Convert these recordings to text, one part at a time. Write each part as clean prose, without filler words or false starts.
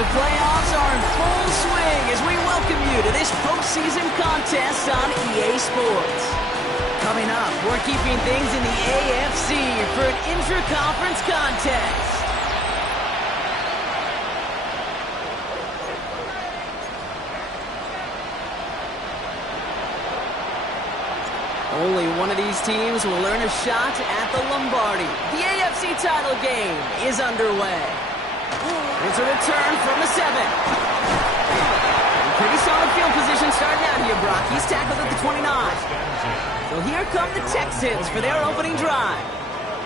The playoffs are in full swing as we welcome you to this postseason contest on EA Sports. Coming up, we're keeping things in the AFC for an intra-conference contest. Only one of these teams will earn a shot at the Lombardi. The AFC title game is underway. It's a return from the 7. Pretty solid field position starting out here, Brock. He's tackled at the 29. So here come the Texans for their opening drive.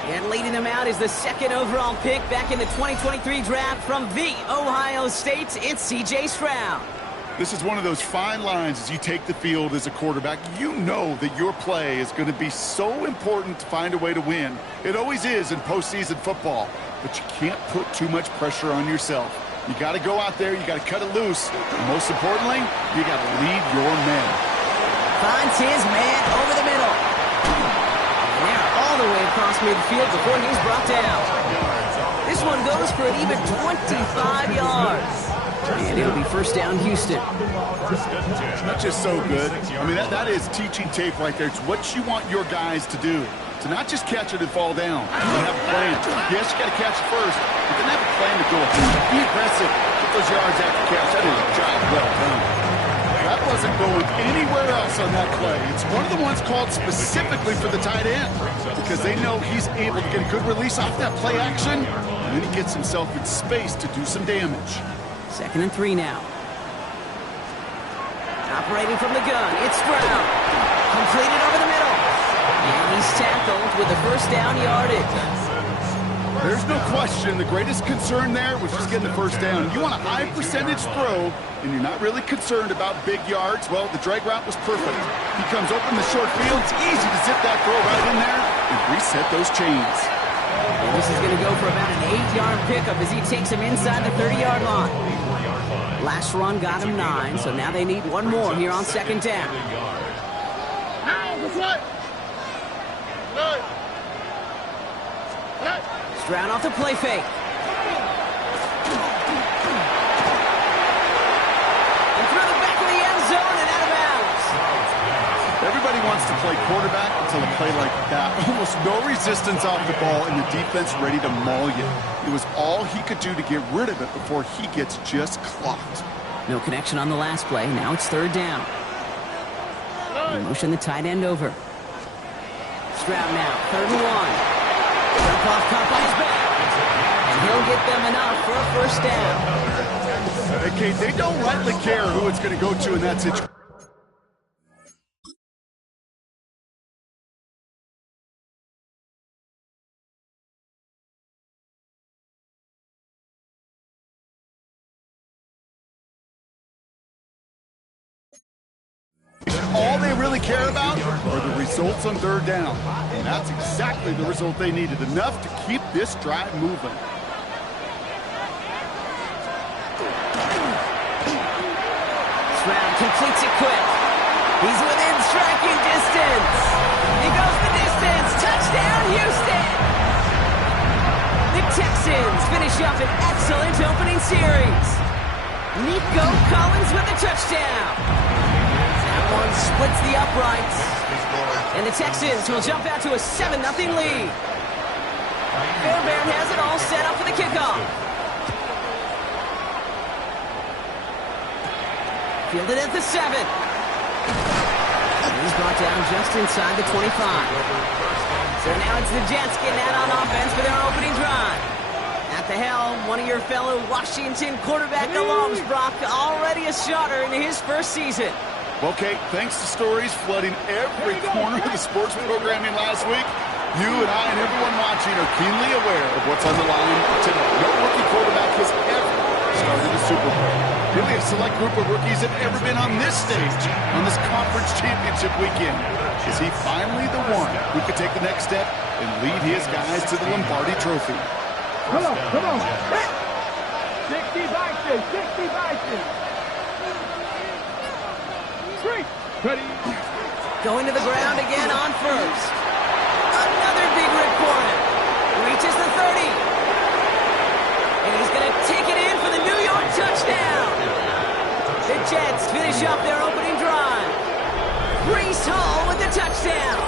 And leading them out is the 2nd overall pick back in the 2023 draft from the Ohio State. It's C.J. Stroud. This is one of those fine lines as you take the field as a quarterback. You know that your play is going to be so important to find a way to win. It always is in postseason football, but you can't put too much pressure on yourself. You got to go out there, you got to cut it loose, and most importantly, you got to lead your men. Finds his man over the middle. And they're all the way across midfield before he's brought down. This one goes for an even 25 yards. And it'll be first down, Houston. That's just so good. I mean, that is teaching tape right there. It's what you want your guys to do. To not just catch it and fall down. You have a plan. Yes, you got to catch it first, but then have a plan to go. Be aggressive. Get those yards after catch. That is a job well done. That wasn't going anywhere else on that play. It's one of the ones called specifically for the tight end because they know he's able to get a good release off that play action, and then he gets himself in space to do some damage. 2nd and 3 now. Operating from the gun, it's Stroud. Completed over the middle. And he's tackled with the first down yardage. There's no question the greatest concern there was just getting the first down. You want a high percentage throw, and you're not really concerned about big yards. Well, the drag route was perfect. He comes open the short field. It's easy to zip that throw right in there and reset those chains. And this is going to go for about an 8-yard pickup as he takes him inside the 30-yard line. Last run got him 9, so now they need one more here on 2nd down. Stroud off the play fake. And through the back of the end zone and out of bounds. Everybody wants to play quarterback until a play like that. Almost no resistance off the ball and the defense ready to maul you. It was all he could do to get rid of it before he gets just clocked. No connection on the last play. Now it's 3rd down. They motion the tight end over. Stroud now, 3rd and 1. Jump off, caught by his back. And he'll get them enough for a first down. Okay, they don't rightly care who it's going to go to in that situation. All they really care about are the results on 3rd down. And that's exactly the result they needed. Enough to keep this drive moving. Stroud completes it quick. He's within striking distance. He goes the distance. Touchdown, Houston! The Texans finish up an excellent opening series. Nico Collins with the touchdown. One splits the uprights. And the Texans will jump out to a 7-0 lead. Fairbairn has it all set up for the kickoff. Fielded at the 7. And he's brought down just inside the 25. So now it's the Jets getting out on offense for their opening drive. At the helm, one of your fellow Washington quarterback alums, Brock, already a starter in his first season. Okay, thanks to stories flooding every corner of the sports programming last week, you and I and everyone watching are keenly aware of what's on the line today. No rookie quarterback has ever started a Super Bowl. Really, a select group of rookies have ever been on this stage, on this conference championship weekend. Is he finally the one who could take the next step and lead his guys to the Lombardi Trophy? Come on. 60 boxes, 60 boxes. Ready. Going to the ground again on first. Another big rip for him. Reaches the 30. And he's going to take it in for the New York touchdown! The Jets finish up their opening drive. Breece Hall with the touchdown.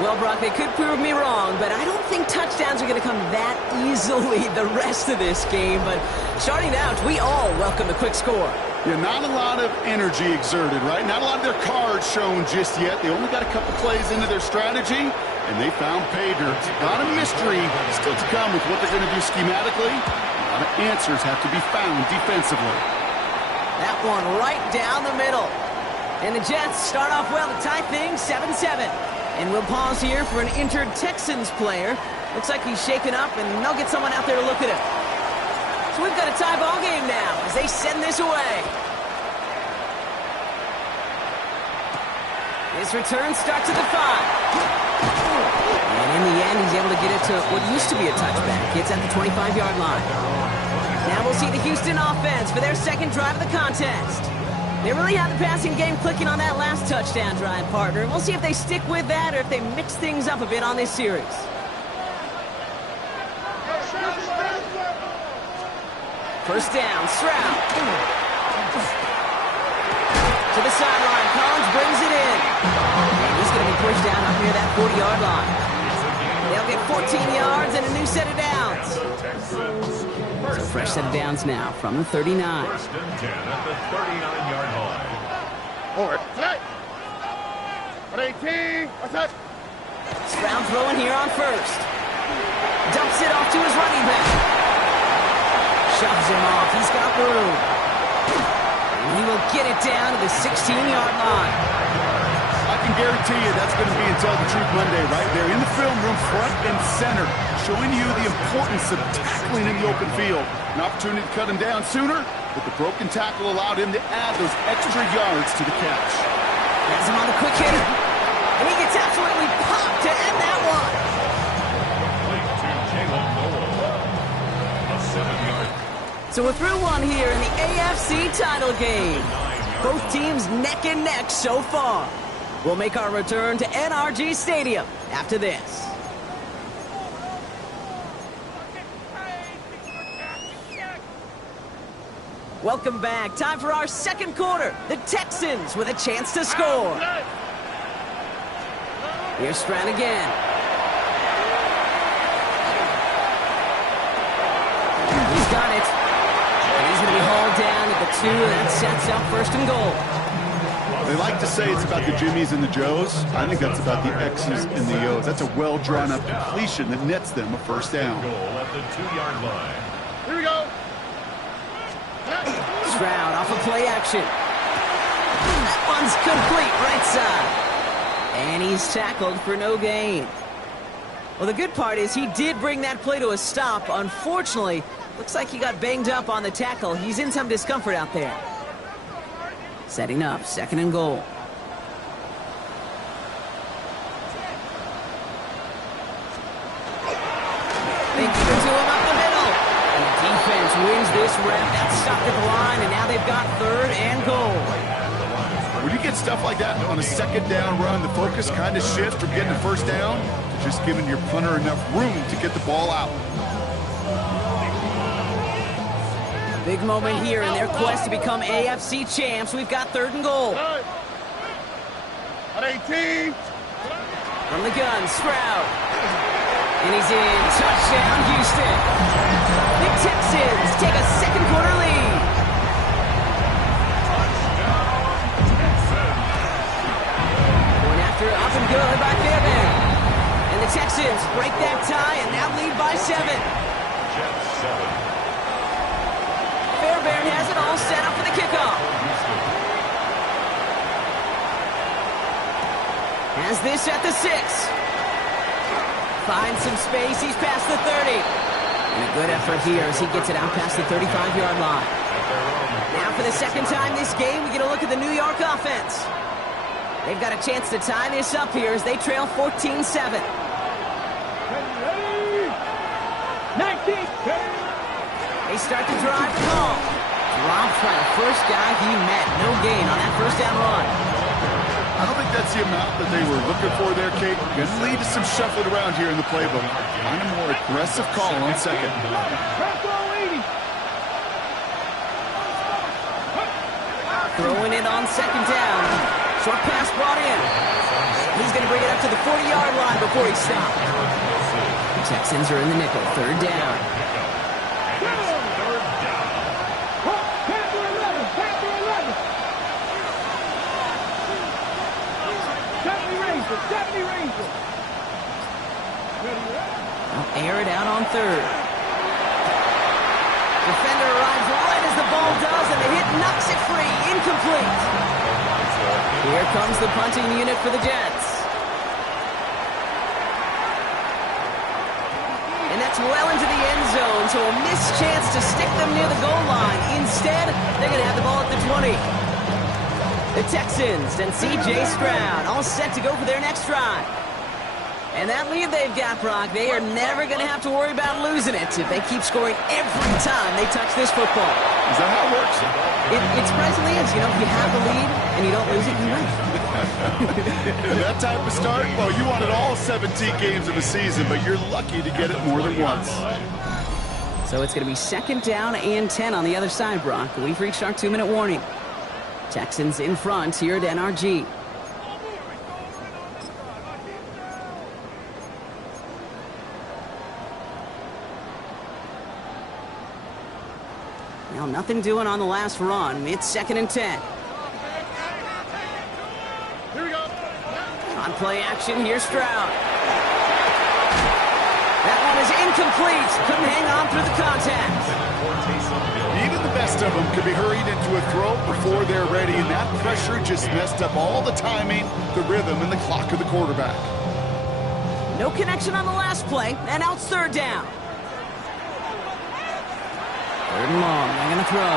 Well, Brock, they could prove me wrong, but I don't think touchdowns are going to come that easily the rest of this game. But starting out, we all welcome a quick score. Yeah, not a lot of energy exerted, right? Not a lot of their cards shown just yet. They only got a couple plays into their strategy, and they found pay dirt. A lot of mystery still to come with what they're going to do schematically. A lot of answers have to be found defensively. That one right down the middle. And the Jets start off well to tie things 7-7. And we'll pause here for an injured Texans player. Looks like he's shaken up, and they'll get someone out there to look at him. So we've got a tie ball game now as they send this away. His return starts at the 5. And in the end, he's able to get it to what used to be a touchback. It's at the 25-yard line. Now we'll see the Houston offense for their second drive of the contest. They really have the passing game clicking on that last touchdown drive, partner. And we'll see if they stick with that or if they mix things up a bit on this series. First down, Stroud. To the sideline, Collins brings it in. And he's going to be pushed down up near that 40-yard line. They'll get 14 yards and a new set of downs. So fresh set of downs now from the 39. First and 10 at the 39-yard line. Forward. Tonight. 18. What's that? Stroud throwing here on first. Dumps it off to his running back. Shoves him off. He's got room. And he will get it down to the 16-yard line. I can guarantee you that's going to be in Tell the Truth Monday right there in the film room, front and center, showing you the importance of tackling in the open field. An opportunity to cut him down sooner, but the broken tackle allowed him to add those extra yards to the catch. Has him on the quick hitter. And he gets absolutely popped to end that one. So we're through one here in the AFC title game. Both teams neck and neck so far. We'll make our return to NRG Stadium after this. Welcome back. Time for our second quarter. The Texans with a chance to score. Here's Stroud again. He's got it. And he's going to be hauled down at the 2, and that sets up first and goal. They like to say it's about the Jimmies and the Joes. I think that's about the X's and the O's. That's a well-drawn-up completion that nets them a first down. Goal at the 2-yard line. Here we go. Stroud off of play action. That one's complete right side. And he's tackled for no gain. Well, the good part is he did bring that play to a stop. Unfortunately, looks like he got banged up on the tackle. He's in some discomfort out there. Setting up, second and goal. They give it to him up the middle. And the defense wins this rep. That's stopped at the line, and now they've got third and goal. When you get stuff like that on a second down run, the focus kind of shifts from getting a first down to just giving your punter enough room to get the ball out. Big moment here in their quest to become AFC champs. We've got third and goal. At 18. From the gun, Stroud. And he's in. Touchdown, Houston. The Texans take a second quarter lead. Going after up and good by Fairbairn. And the Texans break that tie and now lead by 7. Jets 7. Fairbairn has it all set up for the kickoff. Has this at the 6. Finds some space. He's past the 30. And a good effort here as he gets it out past the 35-yard line. Now for the second time this game, we get a look at the New York offense. They've got a chance to tie this up here as they trail 14-7. 19. They start to drive the ball. Dropped by the first guy he met. No gain on that first down run. I don't think that's the amount that they were looking for there, Kate. Going to lead to some shuffling around here in the playbook. Find a more aggressive call on second. Press all 80. throwing it on second down. Short pass brought in. He's going to bring it up to the 40-yard line before he stopped. The Texans are in the nickel, third down. They'll air it out on third. Defender arrives right as the ball does, and the hit knocks it free. Incomplete. Here comes the punting unit for the Jets. And that's well into the end zone, so a missed chance to stick them near the goal line. Instead, they're going to have the ball at the 20. The Texans and C.J. Stroud all set to go for their next drive. And that lead they've got, Brock, they are never going to have to worry about losing it if they keep scoring every time they touch this football. Is that how it works? It surprisingly is. You know, if you have the lead and you don't lose it, you win. And that type of start, well, you wanted all 17 games of the season, but you're lucky to get it more than once. So it's going to be second down and 10 on the other side, Brock. We've reached our 2-minute warning. Texans in front here at NRG. Well, nothing doing on the last run. It's second and 10. Here we go. On play action, here's Stroud. That one is incomplete. Couldn't hang on through the contact. Even the best of them could be hurried into a throw before they're ready, and that pressure just messed up all the timing, the rhythm, and the clock of the quarterback. No connection on the last play, and now it's third down. Third and long, they're going to throw.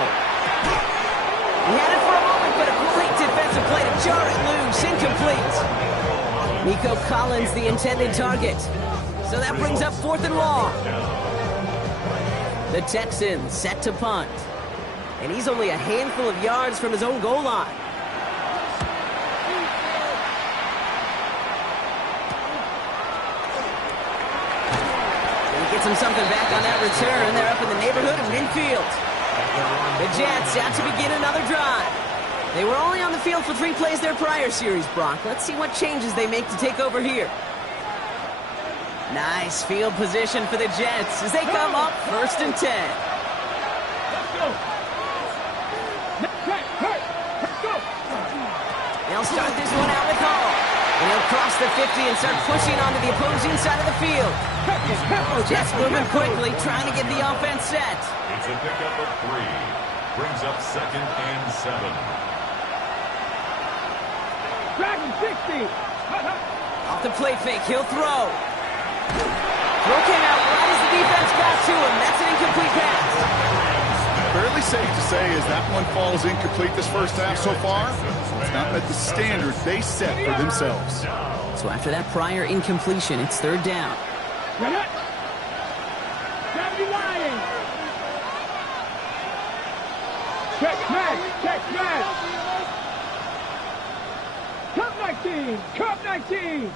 He had it for a moment, but a great defensive play to jar it loose. Incomplete. Nico Collins, the intended target. So that brings up fourth and long. The Texans set to punt. And he's only a handful of yards from his own goal line. Gets him something back on that return. They're up in the neighborhood of midfield. The Jets out to begin another drive. They were only on the field for 3 plays their prior series, Brock. Let's see what changes they make to take over here. Nice field position for the Jets as they come up first and 10. Let's go. They'll start this one out with Hall. And he'll cross the 50 and start pushing onto the opposing side of the field. Jets moving quickly, trying to get the offense set. It's a pickup of 3. Brings up second and 7. Dragon 60. Off the play fake, he'll throw. Throw came out right as the defense got to him. That's an incomplete pass. Fairly safe to say as that one falls incomplete this first half so far, it's not met the standard they set for themselves. So after that prior incompletion, it's third down. Check match. Cup 19. Cup 19.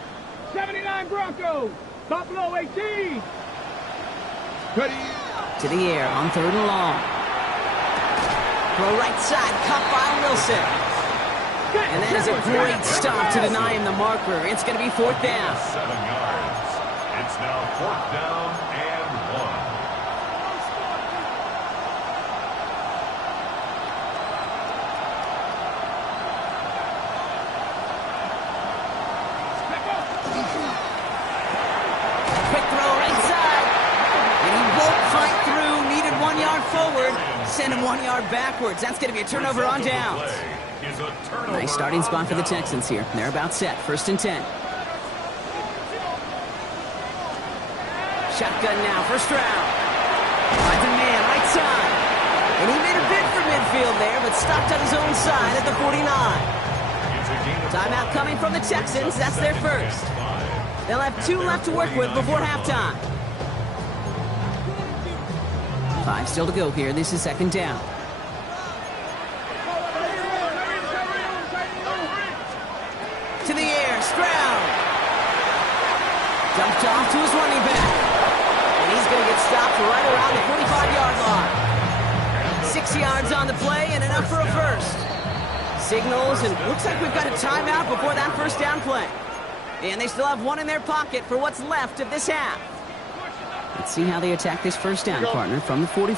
79 Broncos. Buffalo 18. Ready. To the air on third and long. Throw right side, caught by Wilson. And that is a great stop to deny him the marker. It's going to be fourth down. 7 yards. It's now fourth down and 1. Quick throw right side. And he won't fight through. Needed 1 yard forward. Send him 1 yard backwards. That's going to be a turnover on downs. Nice starting spot for the Texans here. They're about set. First and 10. Shotgun now for Stroud. Finds a man right side. And he made a bid for midfield there, but stopped on his own side at the 49. Timeout coming from the Texans. That's their first. They'll have 2 left to work with before halftime. 5 still to go here. This is second down. To the air, Stroud. Dumped off to his running back. And he's going to get stopped right around the 45-yard line. 6 yards on the play and enough for a first. signals, and looks like we've got a timeout before that first down play. And they still have one in their pocket for what's left of this half. Let's see how they attack this first down, partner, from the 45.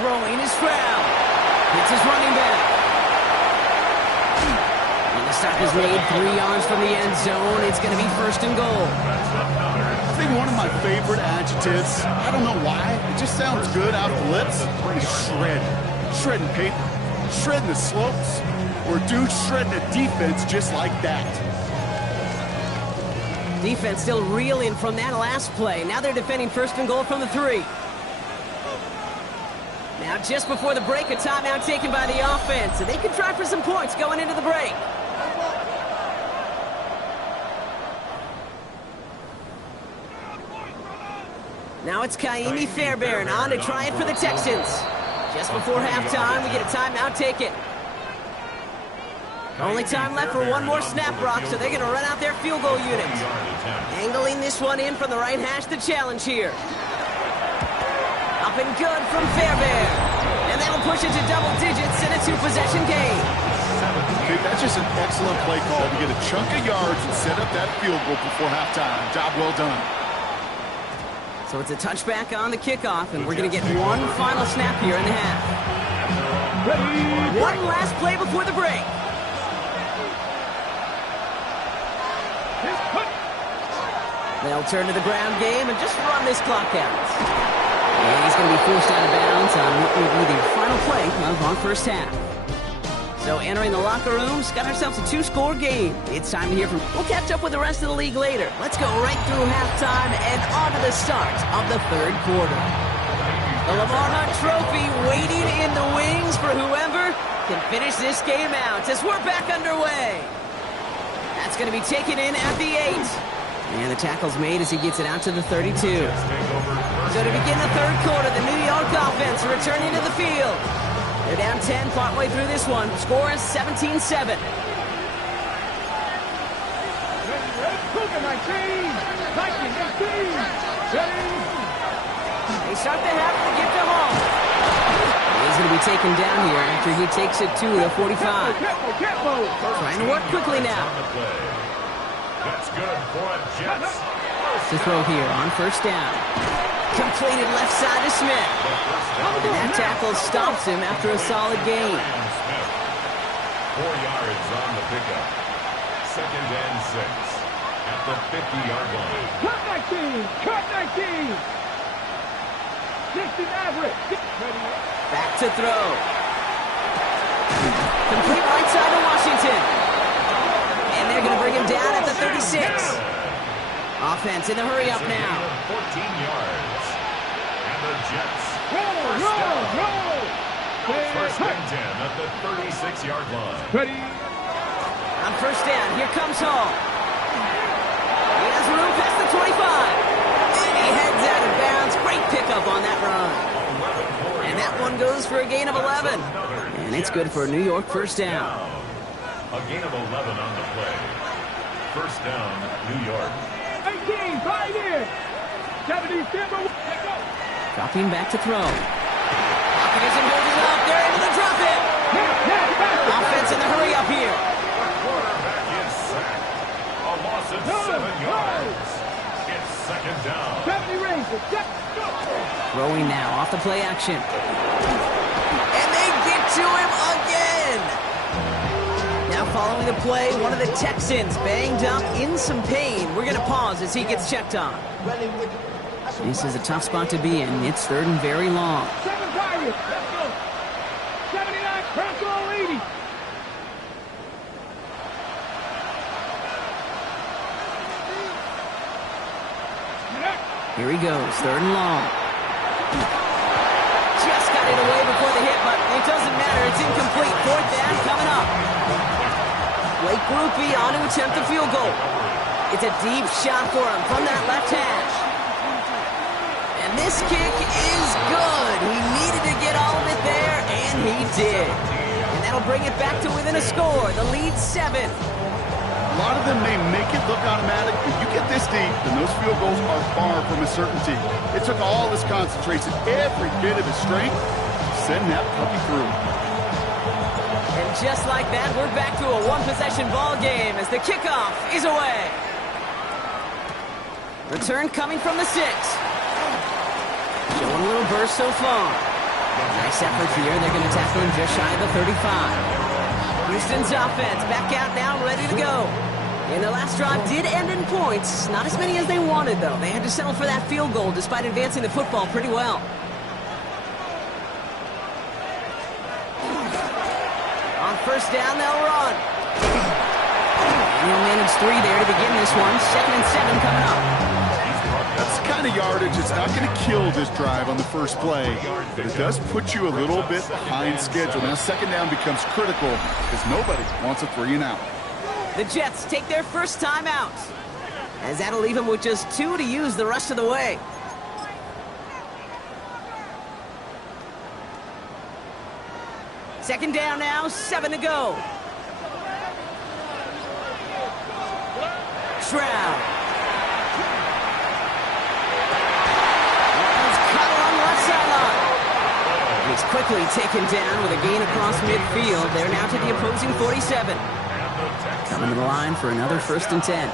Throwing is Stroud. Hits his running back. And the stop is made 3 yards from the end zone. It's going to be first and goal. I think one of my favorite adjectives, I don't know why, it just sounds good out of the lips, is shred. Shredding paper, shredding the slopes, or dude shredding a defense just like that. Defense still reeling from that last play. Now they're defending first and goal from the 3. Now just before the break, a timeout taken by the offense, and they can try for some points going into the break. Now it's Kaimi Fairbairn on to try it for the Texans. Just before halftime, we get a timeout taken. Only time left for one more snap, Brock, so they're going to run out their field goal units. Angling this one in from the right hash, the challenge here. Up and good from Fairbairn. And that'll push it to double digits in a 2-possession game. Okay, that's just an excellent play call to get a chunk of yards and set up that field goal before halftime. Job well done. So it's a touchback on the kickoff, and we're going to get one final snap here in the half. One last play before the break. They'll turn to the ground game and just run this clock out. And he's going to be forced out of bounds on what will be the final play of our first half. So entering the locker rooms, got ourselves a 2-score game. It's time to hear from... We'll catch up with the rest of the league later. Let's go right through halftime and on to the start of the third quarter. The Lamar Hunt Trophy waiting in the wings for whoever can finish this game out as we're back underway. That's going to be taken in at the 8. And the tackle's made as he gets it out to the 32. So to begin the third quarter, the New York offense returning to the field. They're down 10 partway through this one. Score is 17-7. They start the half to get to home. He's going to be taken down here after he takes it to the 45. Trying to work quickly now. That's good for a Jets. To throw here on first down. Completed left side to Smith. And that tackle stops him after a solid gain. 4 yards on the pickup. Second and 6 at the 50-yard line. Cut 19! Cut 19! 60 average. Back to throw. Complete right side to Washington. And they're going to bring him down at the 36. Offense in the hurry up now. 14 yards. And the Jets. First and 10 at the 36-yard line. Ready? On first down, here comes Hall. He has room past the 25. And he heads out of bounds. Great pickup on that run. And that one goes for a gain of 11. And it's good for a New York first down. A gain of 11 on the play. First down, New York. 18, right in. 70, Denver. Dropping back to throw. Pocket isn't holding up. They're able to drop it. Offense in the hurry up here. Quarterback is sacked. A loss of 7 yards. It's second down. 70 Rangers. Throwing now off the play action. And they get to him again. Now following the play, one of the Texans banged up in some pain. We're going to pause as he gets checked on. This is a tough spot to be in. It's third and very long. 7 Tigers. Let's go. 79 Bronco 80. Here he goes, third and long. Just got it away before the hit, but it doesn't matter. It's incomplete. Fourth down coming up. Blake Grupe on to attempt the field goal. It's a deep shot for him from that left hash. And this kick is good. He needed to get all of it there, and he did. And that'll bring it back to within a score. The lead's 7. A lot of them may make it look automatic, but you get this deep, and those field goals are far from a certainty. It took all his concentration, every bit of his strength, to send that puppy through. And just like that, we're back to a one-possession ball game as the kickoff is away. Return coming from the 6. Showing a little burst so far. Nice effort here. They're going to tackle him just shy of the 35. Houston's offense back out now, ready to go. And the last drive did end in points. Not as many as they wanted, though. They had to settle for that field goal despite advancing the football pretty well. On first down, they'll run. And he'll manage 3 there to begin this one. 2nd and 7 coming up. That's the kind of yardage. It's not going to kill this drive on the first play, but it does put you a little bit behind schedule. Now, 2nd down becomes critical because nobody wants a 3 and out. The Jets take their first time out, as that'll leave them with just 2 to use the rest of the way. Second down now, 7 to go. Stroud. He's cut along the left sideline. He's quickly taken down with a gain across midfield. They're now to the opposing 47. Coming to the line for another 1st and 10.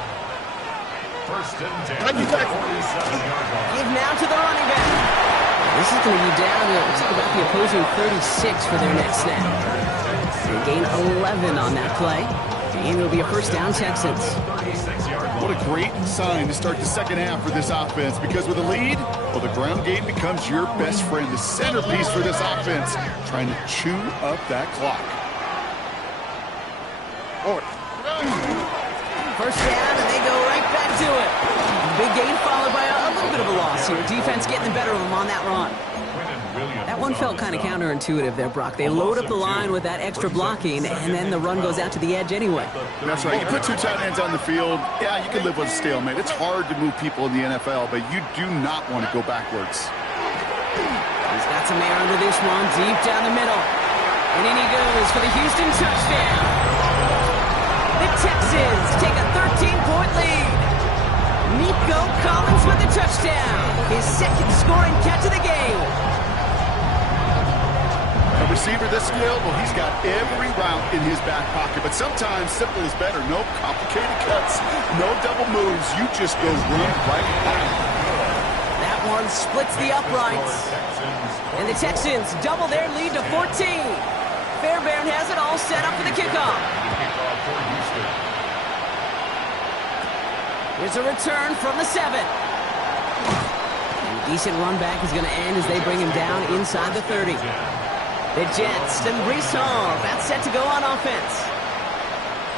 First and 10. 47-yard line. Give now to the running back. This is going to be down to about the opposing 36 for their next snap. They gain 11 on that play. And it'll be a first down, Texans. What a great sign to start the second half for this offense, because with a lead, well, the ground game becomes your best friend, the centerpiece for this offense, trying to chew up that clock. First down, and they go right back to it. Big gain followed by a little bit of a loss here. Defense getting the better of them on that run. That one felt kind of counterintuitive there, Brock. They load up the line with that extra blocking, and then the run goes out to the edge anyway. That's right. You put 2 tight ends on the field, yeah, you can live with a stalemate. It's hard to move people in the NFL, but you do not want to go backwards. He's got some air under this one, deep down the middle. And in he goes for the Houston touchdown. The Texans take a 13-point lead. Nico Collins with the touchdown. His 2nd scoring catch of the game. A receiver this skilled, well, he's got every route in his back pocket, but sometimes simple is better. No complicated cuts, no double moves. You just go run right by. That one splits the uprights. And the Texans double their lead to 14. Fairbairn has it all set up for the kickoff. Here's a return from the 7. And a decent run back is going to end as they bring him down inside the 30. The Jets and Breece Hall, that's set to go on offense.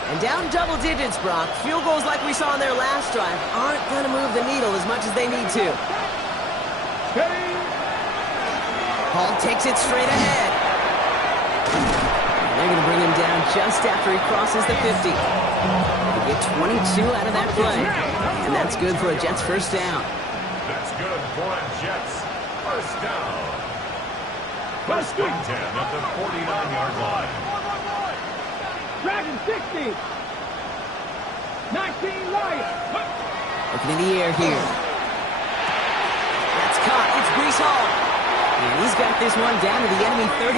And down double digits, Brock. Field goals like we saw in their last drive aren't going to move the needle as much as they need to. Hall takes it straight ahead. They're going to bring him down just after he crosses the 50. They get 22 out of that play. And that's good for a Jets first down. That's good for a Jets first down. First and 10 at the 49-yard line. Dragon 60. 19 Lions. Looking in the air here. That's caught. It's Breece Hall. And he's got this one down to the enemy 35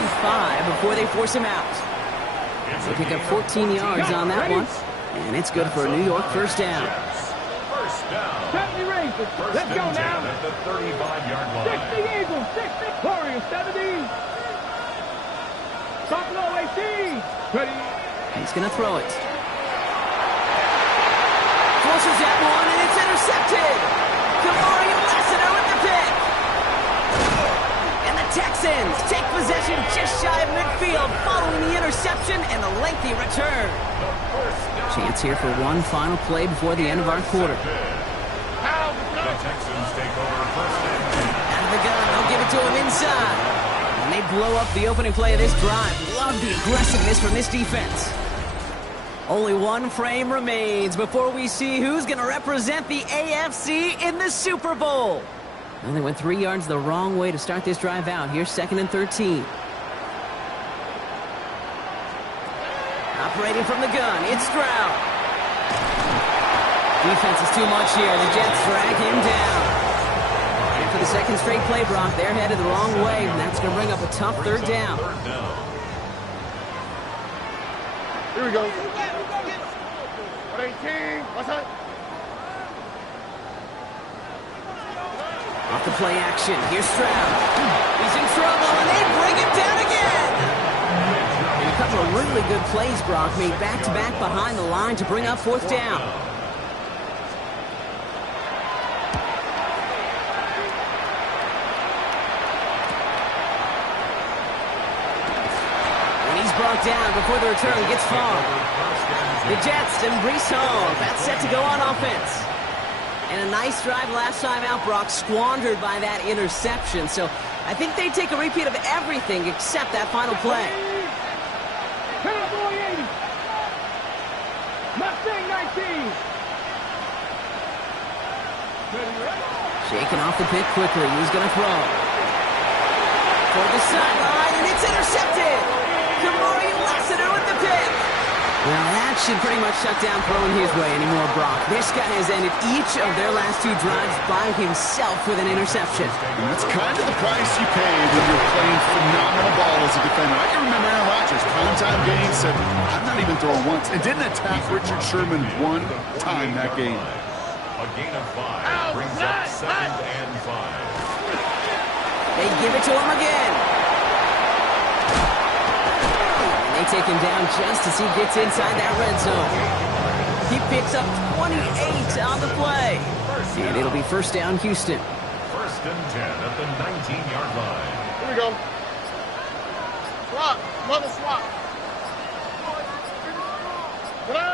before they force him out. They pick up 14 yards on that one. And it's good for a New York first down. First down. 70 Rangers. First Let's go and 10 now. at the 35-yard line. 60 Eagles. 60 Warriors. 70. Buffalo 18. Ready. He's going to throw it. Forces that one, and it's intercepted. Kamari Lassiter with the pick. And the Texans take possession just shy of midfield following the interception and the lengthy return. Chance here for one final play before the end of our quarter. The Texans take over first and 10. Out of the gun, they'll give it to him inside. And they blow up the opening play of this drive. Love the aggressiveness from this defense. Only one frame remains before we see who's going to represent the AFC in the Super Bowl. Well, they went 3 yards the wrong way to start this drive out. Here's 2nd and 13. Operating from the gun, it's Stroud. Defense is too much here. The Jets drag him down. And for the 2nd straight play, Brock, they're headed the wrong way, and that's going to bring up a tough 3rd down. Here we go. 18. What's that? Off the play action. Here's Stroud. He's in trouble, and they bring him down again. And a couple of really good plays, Brock, made back-to-back behind the line to bring up fourth down. And he's brought down before the return gets far. The Jets and Breece Hall, that's set to go on offense. And a nice drive last time out, Brock, squandered by that interception. So I think they take a repeat of everything except that final play. Cowboy 80. Mustang 19. Shaking off the pick quickly. He's going to throw. For the sideline, and it's intercepted. Kamari Lassiter with the pick. Well, that should pretty much shut down throwing his way anymore, Brock. This guy has ended each of their last two drives by himself with an interception. And that's kind of the price you pay when you're playing phenomenal ball as a defender. I can remember Aaron Rodgers, primetime game, said, I'm not even throwing once, and didn't attack Richard Sherman one time that game. A gain of 5 brings up 2nd and 5. They give it to him again. They take him down just as he gets inside that red zone. He picks up 28 on the play. And it'll be first down, Houston. 1st and 10 at the 19-yard line. Here we go. Swap. Mother swap.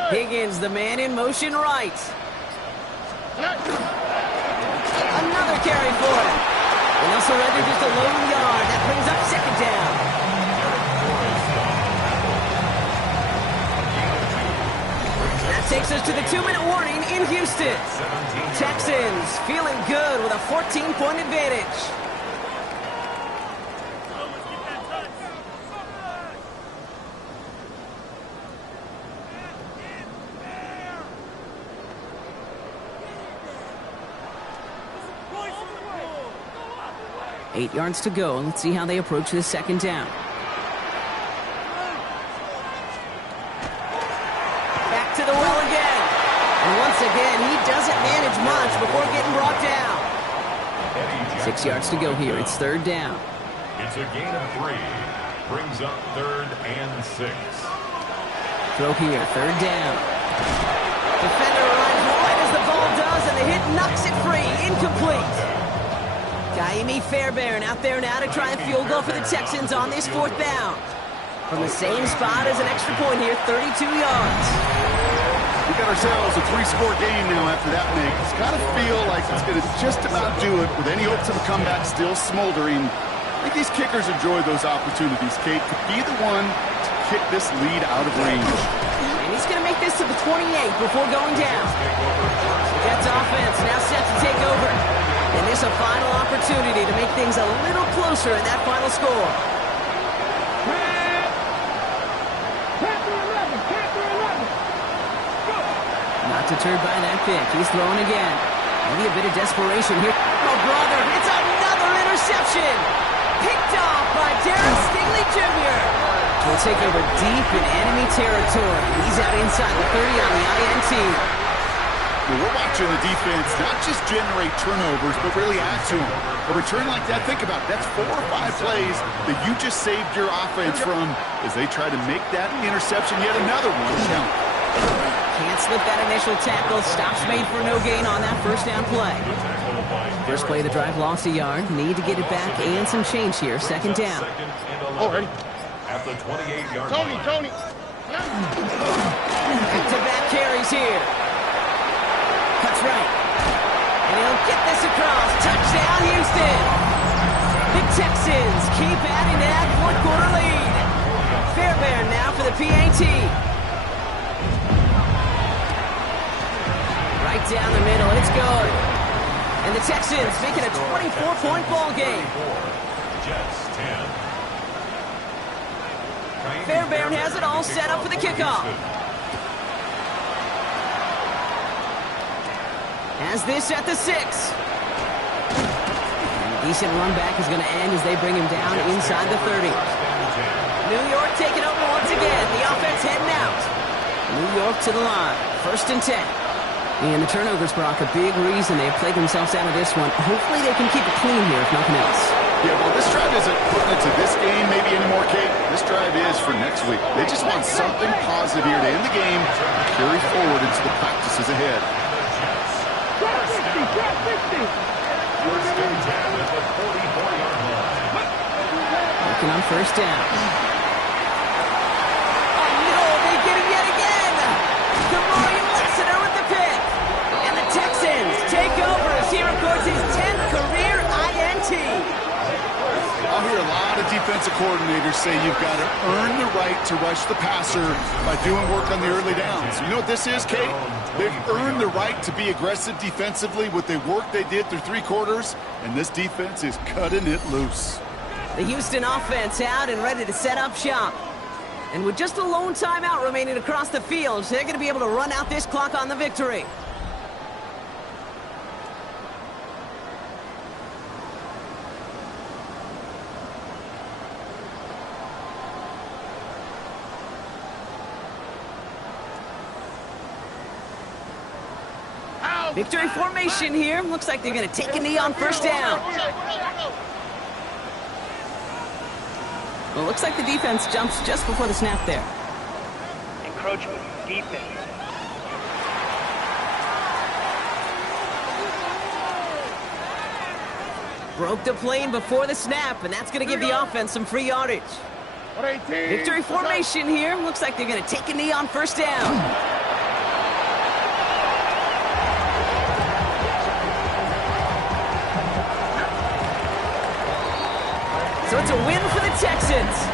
Higgins, the man in motion right. Another carry for him. And they'll surrender just a lone yard. That brings up 2nd down. Takes us to the 2-minute warning in Houston. Texans feeling good with a 14-point advantage. Eight yards to go. Let's see how they approach this 2nd down. To the well again. And once again, he doesn't manage much before getting brought down. 6 yards to go here. It's 3rd down. It's a gain of 3. Brings up 3rd and 6. Throw here. 3rd down. Defender runs right as the ball does, and the hit knocks it free. Incomplete. Kaimi Fairbairn out there now to try a field goal for the Texans on this 4th down. From the same spot as an extra point here, 32 yards. We got ourselves a 3-score game now after that make. It's got to feel like it's going to just about do it with any hopes of a comeback still smoldering. I think these kickers enjoy those opportunities, Kate, to be the one to kick this lead out of range. And he's going to make this to the 28 before going down. Jets offense now set to take over. And this a final opportunity to make things a little closer in that final score. Not deterred by that pick. He's throwing again. Maybe a bit of desperation here. Oh, brother, it's another interception. Picked off by Darren Stingley Jr. Will take over deep in enemy territory. He's out inside the 30 on the INT. Well, we're watching the defense not just generate turnovers, but really add to them. A return like that, think about it. That's 4 or 5 plays that you just saved your offense from as they try to make that interception yet another one count. Can't slip that initial tackle. Stops made for no gain on that first down play. First play of the drive lost a yard. Need to get it back and some change here. 2nd down. Already. At the 28-yard Tony, line. Tony. Back-to-back carries here. Cuts right. And he'll get this across. Touchdown, Houston. The Texans keep adding to that 4th quarter lead. Fairbairn now for the PAT. Right down the middle. It's good. And the Texans making a 24-point ball game. Jets 10. Fairbairn has it all set up for the kickoff. Has this at the 6. Decent run back is going to end as they bring him down inside the 30. New York taking over once again. The offense heading out. New York to the line. 1st and 10. And the turnovers, Brock, a big reason they have played themselves out of this one. Hopefully they can keep it clean here, if nothing else. Yeah, well, this drive isn't putting it to this game maybe anymore, Kate. This drive is for next week. They just want something positive here to end the game, carry forward into the practices ahead. First and 10 at the 44-yard line. Working on 1st down. Oh, no, they get it yet again. Kamari Lassiter with the pick. And the Texans take over as he records his 10th career INT. I'll hear a lot of defensive coordinators say you've got to earn the right to rush the passer by doing work on the early downs. You know what this is, Kate? They've earned the right to be aggressive defensively with the work they did through 3 quarters, and this defense is cutting it loose. The Houston offense out and ready to set up shop. And with just a lone timeout remaining across the field, they're going to be able to run out this clock on the victory. Victory formation here. Looks like they're going to take a knee on 1st down. Well, looks like the defense jumps just before the snap there. Encroachment, defense. Broke the plane before the snap, and that's going to give the offense some free yardage. Victory formation here. Looks like they're going to take a knee on 1st down. So it's a win for the Texans.